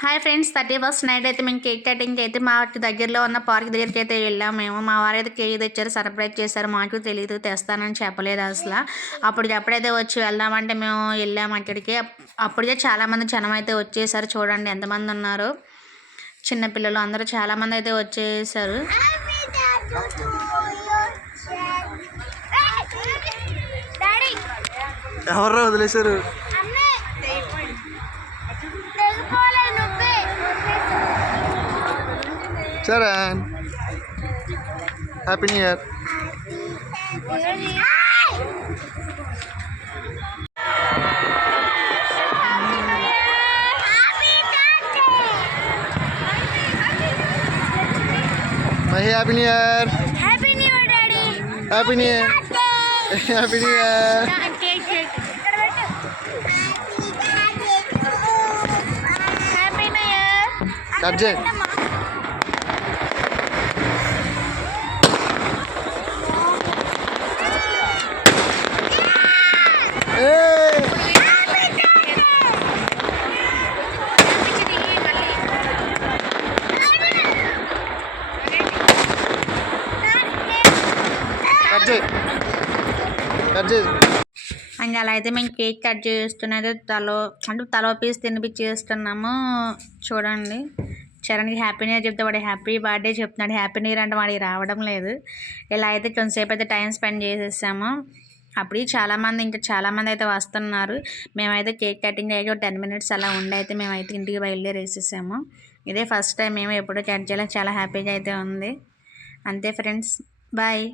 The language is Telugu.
హాయ్ ఫ్రెండ్స్, 31st నైట్ అయితే మేము కేక్ కటింగ్కి అయితే మా దగ్గరలో ఉన్న పార్క్ దగ్గరికి అయితే వెళ్ళాము. మేము మా వారు అయితే కేక్ తెచ్చారు, సర్ప్రైజ్ చేశారు. మాకు తెలియదు, తెస్తానని చెప్పలేదు అసలు. ఎప్పుడైతే వచ్చి వెళ్దామంటే మేము వెళ్ళాము అక్కడికి. అప్పటికే చాలామంది జనం అయితే వచ్చేసారు. చూడండి ఎంతమంది ఉన్నారు. చిన్నపిల్లలు అందరూ చాలామంది అయితే వచ్చేసారు. ఎవరు వదిలేశారు? Sharon, Happy New Year. Mahi, Happy New Year. Happy New Year, Daddy. Happy New Year. Happy New Year. Happy New Year. Cut it. And అలా అయితే మేము కేక్ కట్ చేస్తున్నది తలో పీస్ తినిపించేస్తున్నాము. చూడండి, చరణ్కి హ్యాపీ న్యూ ఇయర్ చెప్తే వాడు హ్యాపీ బర్త్డే చెప్తున్నాడు. హ్యాపీ న్యూ ఇయర్ అంటే వాడికి రావడం లేదు. ఇలా అయితే కొంతసేపు అయితే టైం స్పెండ్ చేసేసాము. అప్పుడు చాలామంది అయితే వస్తున్నారు. మేమైతే కేక్ కటింగ్ అయ్యి 10 minutes అలా ఉండి అయితే మేమైతే ఇంటికి బయలుదేరేసేసాము. ఇదే ఫస్ట్ టైం మేము ఎప్పుడూ కట్ చేయాలి. చాలా హ్యాపీగా అయితే ఉంది. అంతే ఫ్రెండ్స్, బాయ్.